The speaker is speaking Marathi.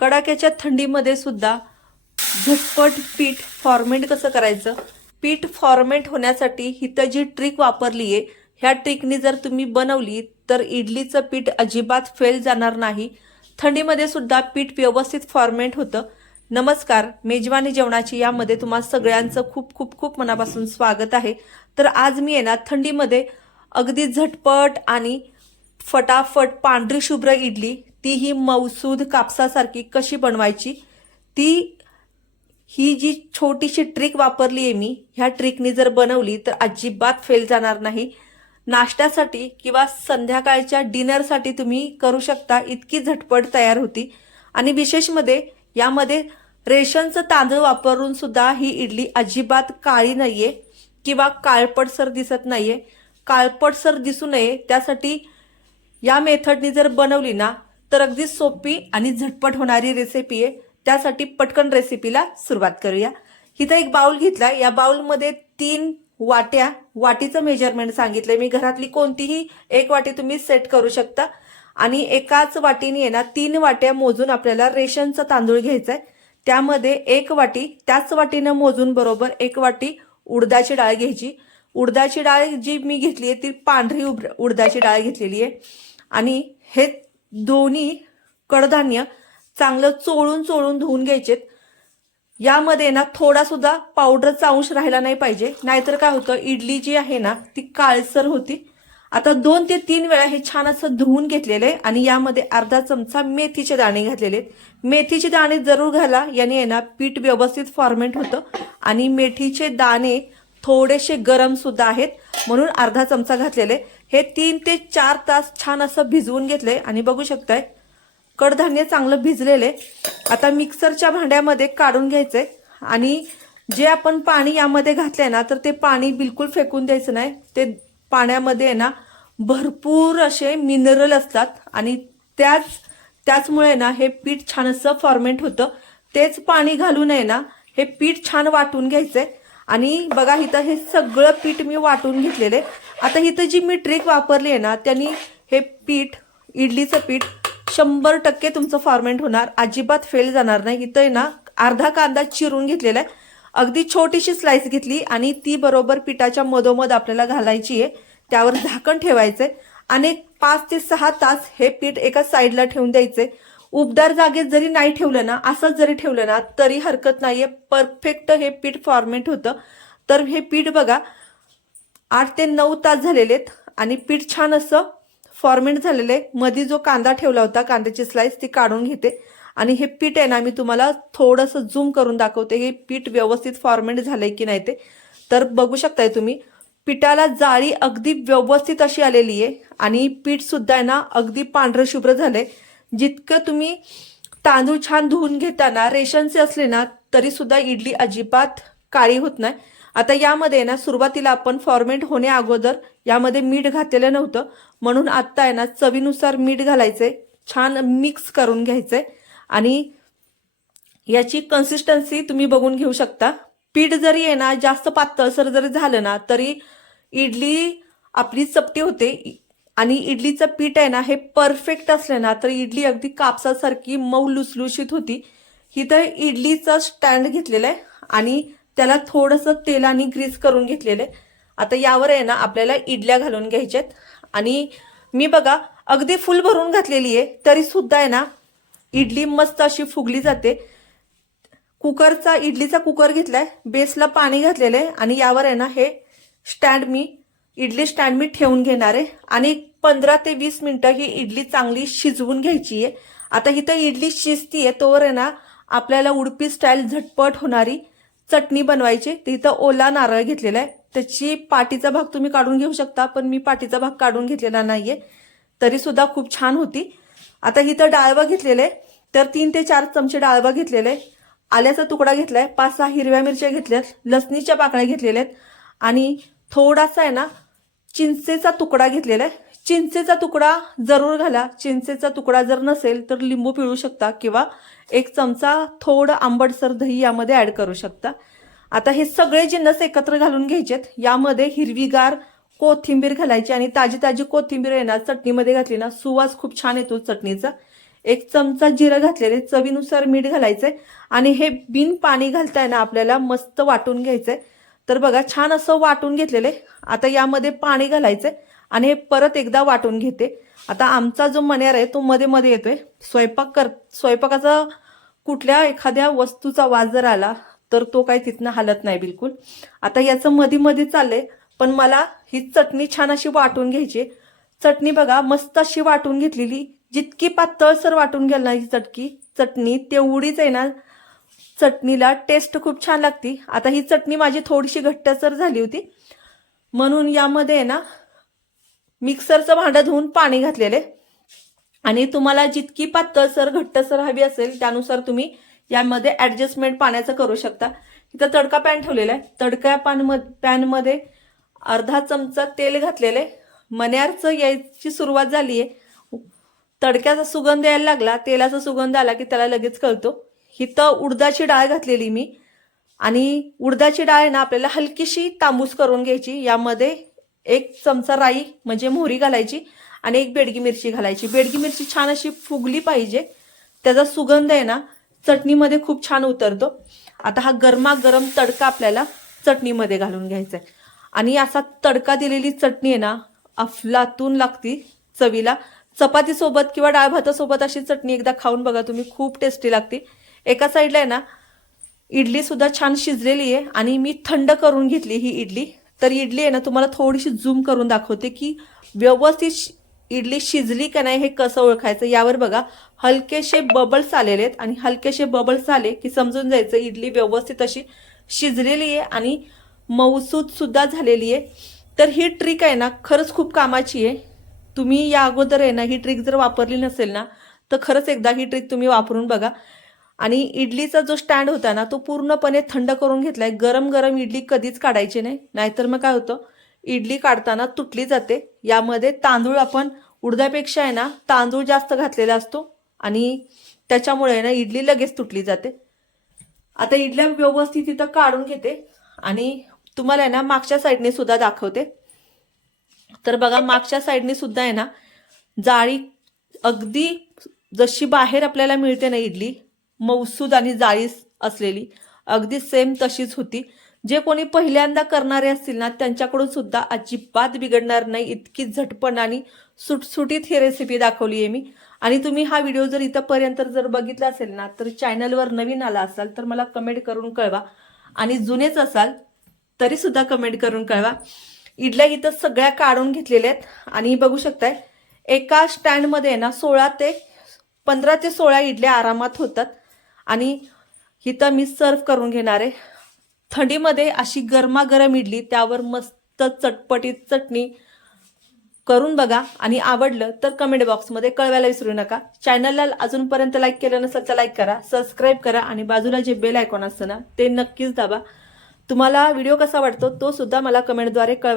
कडाक्याच्या थंडीमध्ये सुद्धा झटपट पीठ फॉर्मेट कसं करायचं? पीठ फॉर्मेट होण्यासाठी हिथं जी ट्रिक वापरली आहे ह्या ट्रिकनी जर तुम्ही बनवली तर इडलीचं पीठ अजिबात फेल जाणार नाही. थंडीमध्ये सुद्धा पीठ व्यवस्थित फॉर्मेट होतं. नमस्कार मेजवानी जेवणाची यामध्ये तुम्हा सगळ्यांचं खूप खूप खूप मनापासून स्वागत आहे. तर आज मी आहे ना थंडीमध्ये अगदी झटपट आणि फटाफट पांढरी शुभ्र इडली ती ही मौसूद कापसासारखी कशी बनवायची? ती ही जी छोटीशी ट्रिक वापरली आहे मी ह्या ट्रिकनी जर बनवली तर अजिबात फेल जाणार नाही. नाश्त्यासाठी किंवा संध्याकाळच्या डिनरसाठी तुम्ही करू शकता इतकी झटपट तयार होती. आणि विशेषमध्ये यामध्ये रेशनचं तांदूळ वापरून सुद्धा ही इडली अजिबात काळी नाहीये किंवा काळपटसर दिसत नाहीये. काळपटसर दिसू नये त्यासाठी या मेथडनी जर बनवली ना तर अगदी सोपी आणि झटपट होणारी रेसिपी आहे. त्यासाठी पटकन रेसिपीला सुरुवात करूया. इथं एक बाउल घेतला. या बाउलमध्ये तीन वाट्या वाटीचं मेजरमेंट सांगितलंय. मी घरातली कोणतीही एक वाटी तुम्ही सेट करू शकता. आणि एकाच वाटीने आहे ना तीन वाट्या मोजून आपल्याला रेशनचा तांदूळ घ्यायचा आहे त्यामध्ये एक वाटी त्याच वाटीनं मोजून बरोबर एक वाटी उडदाची डाळ घ्यायची. उडदाची डाळ जी मी घेतली आहे ती पांढरी उडदाची डाळ घेतलेली आहे. आणि हे दोन्ही कडधान्य चांगलं चोळून चोळून धुवून घ्यायचेत. यामध्ये ना थोडा सुद्धा पावडरचा अंश राहिला नाही पाहिजे. नाहीतर काय होतं इडली जी आहे ना ती काळसर होती. आता दोन ते तीन वेळा हे छान असं धुवून घेतलेलं आहे आणि यामध्ये अर्धा चमचा मेथीचे दाणे घातलेले. आहेत मेथीचे दाणे जरूर घाला याने आहे ना पीठ व्यवस्थित फॉर्मेट होतं आणि मेथीचे दाणे थोडेसे गरम सुद्धा आहेत म्हणून अर्धा चमचा घातलेले. हे तीन ते चार तास छान असं भिजवून घेतले. आणि बघू शकताय कडधान्य चांगलं भिजलेले. आता मिक्सरच्या भांड्यामध्ये काढून घ्यायचंय आणि जे आपण पाणी यामध्ये घातलंय ना तर ते पाणी बिलकुल फेकून द्यायचं नाही. ते पाण्यामध्ये आहे ना भरपूर असे मिनरल असतात. आणि त्याच त्याचमुळे ना हे पीठ छान असं फॉर्मेट होतं. तेच पाणी घालून आहे ना हे पीठ छान वाटून घ्यायचंय. आणि बघा इथं हे सगळं पीठ मी वाटून घेतलेले आता इथं जी मी ट्रिक वापरली आहे ना त्यांनी हे पीठ इडलीचं पीठ शंभर टक्के तुमचं फॉर्मेट होणार. अजिबात फेल जाणार नाही. इथं आहे ना अर्धा कांदा चिरून घेतलेला आहे. अगदी छोटीशी स्लाइस घेतली आणि ती बरोबर पिठाच्या मधोमध आपल्याला घालायची आहे. त्यावर झाकण ठेवायचंय. आणि पाच ते सहा तास हे पीठ एका साईडला ठेवून द्यायचे उबदार जागेत जरी नाही ठेवलं ना असंच जरी ठेवलं ना तरी हरकत नाहीये. परफेक्ट हे पीठ फॉर्मेट होतं. तर हे पीठ बघा आठ ते नऊ तास झालेले आहेत आणि पीठ छान असं फॉर्मेट झालेलं आहे. मध्ये जो कांदा ठेवला होता कांद्याची स्लाइस ती काढून घेते. आणि हे पीठ आहे ना मी तुम्हाला थोडंसं झूम करून दाखवते. हे पीठ व्यवस्थित फॉर्मेट झालंय की नाही ते. तर बघू शकताय तुम्ही पिठाला जाळी अगदी व्यवस्थित अशी आलेली आहे. आणि पीठ सुद्धा आहे ना अगदी पांढरं शुभ्र झालंय. जितकं तुम्ही तांदूळ छान धुवून घेताना रेशनचे असले ना तरी सुद्धा इडली अजिबात काळी होत नाही. आता यामध्ये ना सुरुवातीला आपण फॉर्मेट होण्या अगोदर यामध्ये मीठ घातलेलं नव्हतं. म्हणून आत्ता आहे ना चवीनुसार मीठ घालायचे छान मिक्स करून घ्यायचंय आणि याची कन्सिस्टन्सी तुम्ही बघून घेऊ शकता. पीठ जरी आहे ना जास्त पातळसर जरी झालं ना तरी इडली आपली चपटी होते. आणि इडलीचं पीठ आहे ना हे परफेक्ट असलं ना तर इडली अगदी कापसासारखी मऊ लुसलुशीत होती. इथं इडलीचं स्टँड घेतलेला आहे आणि त्याला थोडंसं तेलाने ग्रीस करून घेतलेलं आहे. आता यावर आहे ना आपल्याला इडल्या घालून घ्यायच्यात आणि मी बघा अगदी फुल भरून घातलेली आहे तरी सुद्धा आहे ना इडली मस्त अशी फुगली जाते. कुकरचा इडलीचा कुकर घेतलाय बेसला पाणी घातलेलं आहे आणि यावर आहे ना हे स्टँड मी इडली स्टँड मी ठेवून घेणार आहे. आणि पंधरा ते वीस मिनटं ही इडली चांगली शिजवून घ्यायची आहे. आता इथं इडली शिजतीये तोवर आहे ना आपल्याला उडपी स्टाईल झटपट होणारी चटणी बनवायची तर इथं ओला नारळ घेतलेला आहे. त्याची पाटीचा भाग तुम्ही काढून घेऊ शकता पण मी पाटीचा भाग काढून घेतलेला नाहीये. तरी सुद्धा खूप छान होती. आता इथं डाळवा घेतलेलं आहे. तर तीन ते चार चमचे डाळवा घेतलेले आहे. आल्याचा तुकडा घेतलाय. पाच सहा हिरव्या मिरच्या घेतल्यात. लसणीच्या पाकळ्या घेतलेल्या आहेत. आणि थोडासा आहे ना चिंचेचा तुकडा घेतलेला आहे. चिंचेचा तुकडा जरूर घाला. चिंचेचा तुकडा जर नसेल तर लिंबू पिळू शकता किंवा एक चमचा थोडं आंबटसर दही यामध्ये ॲड करू शकता. आता हे सगळे जिन्नस एकत्र घालून घ्यायचेत यामध्ये हिरवीगार कोथिंबीर घालायची आणि ताजी ताजी कोथिंबीर आहे ना चटणीमध्ये घातली ना सुवास खूप छान येतो चटणीचा. एक चमचा जिरं घातलेले चवीनुसार मीठ घालायचंय आणि हे बिन पाणी घालताय ना आपल्याला मस्त वाटून घ्यायचंय. तर बघा छान असं वाटून घेतलेलं. आहे आता यामध्ये पाणी घालायचंय. आणि हे परत एकदा वाटून घेते. आता आमचा जो मण्यार आहे तो मध्ये मध्ये येतोय. स्वयंपाक कर स्वयंपाकाचा कुठल्या एखाद्या वस्तूचा वास जर आला तर तो काही तिथनं हालत नाही बिलकुल. आता याचं मध्ये मध्ये चाललंय पण मला ही चटणी छान अशी वाटून घ्यायची आहे. चटणी बघा मस्त अशी वाटून घेतलेली. जितकी पातळसर वाटून घ्याल ना ही चटकी चटणी तेवढीच आहे ना चटणीला टेस्ट खूप छान लागती. आता ही चटणी माझी थोडीशी घट्टसर झाली होती. म्हणून यामध्ये आहे ना मिक्सरचं भांडं धुवून पाणी घातलेले. आणि तुम्हाला जितकी पातळसर घट्टसर हवी असेल त्यानुसार तुम्ही यामध्ये ऍडजस्टमेंट पाण्याचं करू शकता. इथं तडका पॅन ठेवलेला आहे. तडका पॅन पॅनमध्ये अर्धा चमचा तेल घातलेले मन्यारचं यायची सुरुवात झाली आहे. तडक्याचा सुगंध यायला लागला. तेलाचा सुगंध आला की त्याला लगेच कळतो. इथं उडदाची डाळ घातलेली मी. आणि उडदाची डाळ ना आपल्याला हलकीशी तांबूस करून घ्यायची. यामध्ये एक चमचा राई म्हणजे मोहरी घालायची आणि एक बेडगी मिरची घालायची. बेडगी मिरची छान अशी फुगली पाहिजे. त्याचा सुगंध आहे ना चटणीमध्ये खूप छान उतरतो. आता हा गरमागरम तडका आपल्याला चटणीमध्ये घालून घ्यायचा आहे आणि असा तडका दिलेली चटणी आहे ना अफलातून लागती चवीला. चपातीसोबत किंवा डाळ भातासोबत अशी चटणी एकदा खाऊन बघा तुम्ही खूप टेस्टी लागते. एका साईडला आहे ना इडली सुद्धा छान शिजलेली आहे आणि मी थंड करून घेतली ही इडली. तर इडली आहे ना तुम्हाला थोडीशी झूम करून दाखवते की व्यवस्थित इडली शिजली का नाही हे कसं ओळखायचं यावर बघा. हलकेसे बबल्स आलेले आहेत आणि हलकेसे बबल्स आले की समजून जायचं इडली व्यवस्थित अशी शिजलेली आहे आणि मऊसूद सुद्धा झालेली आहे. तर ही ट्रिक आहे ना खरंच खूप कामाची आहे. तुम्ही या अगोदर आहे ना ही ट्रिक जर वापरली नसेल ना तर खरंच एकदा ही ट्रिक तुम्ही वापरून बघा. आणि इडलीचा जो स्टँड होता ना तो पूर्णपणे थंड करून घेतलाय. गरम गरम इडली कधीच काढायची नाही. नाहीतर मग काय होतं? इडली काढताना तुटली जाते. यामध्ये तांदूळ आपण उडद्यापेक्षा आहे ना तांदूळ जास्त घातलेला असतो आणि त्याच्यामुळे आहे ना इडली लगेच तुटली जाते. आता इडल्या व्यवस्थित इथं काढून घेते आणि तुम्हाला आहे ना मागच्या साईडने सुद्धा दाखवते. तर बघा मागच्या साईडने सुद्धा आहे ना जाळी अगदी जशी बाहेर आपल्याला मिळते ना इडली मौसूद आणि जाळी असलेली. अगदी सेम तशीच होती. जे कोणी पहिल्यांदा करणारे असतील ना त्यांच्याकडून सुद्धा अजिबात बिघडणार नाही. इतकी झटपण आणि सुटसुटीत ही रेसिपी दाखवली आहे मी. आणि तुम्ही हा व्हिडिओ जर इथंपर्यंत जर बघितला असेल ना तर चॅनलवर नवीन आला असाल तर मला कमेंट करून कळवा. आणि जुनेच असाल तरी सुद्धा कमेंट करून कळवा. इडल्या इथं सगळ्या काढून घेतलेल्या आहेत. आणि बघू शकताय एका स्टँडमध्ये ना सोळा ते पंधरा ते सोळा इडल्या आरामात होतात. आणि इथं मी सर्व करून घेणार आहे. थंडीमध्ये अशी गरमागरम इडली त्यावर मस्त चटपटीत चटणी करून बघा. आणि आवडलं तर कमेंट बॉक्समध्ये कळवायला विसरू नका. चॅनलला अजूनपर्यंत लाईक केलं नसेल तर लाईक करा सबस्क्राईब करा आणि बाजूला जे बेल आयकॉन असतं ना ते नक्कीच दाबा. तुम्हाला व्हिडिओ कसा वाटतो तो सुद्धा मला कमेंटद्वारे कळवायला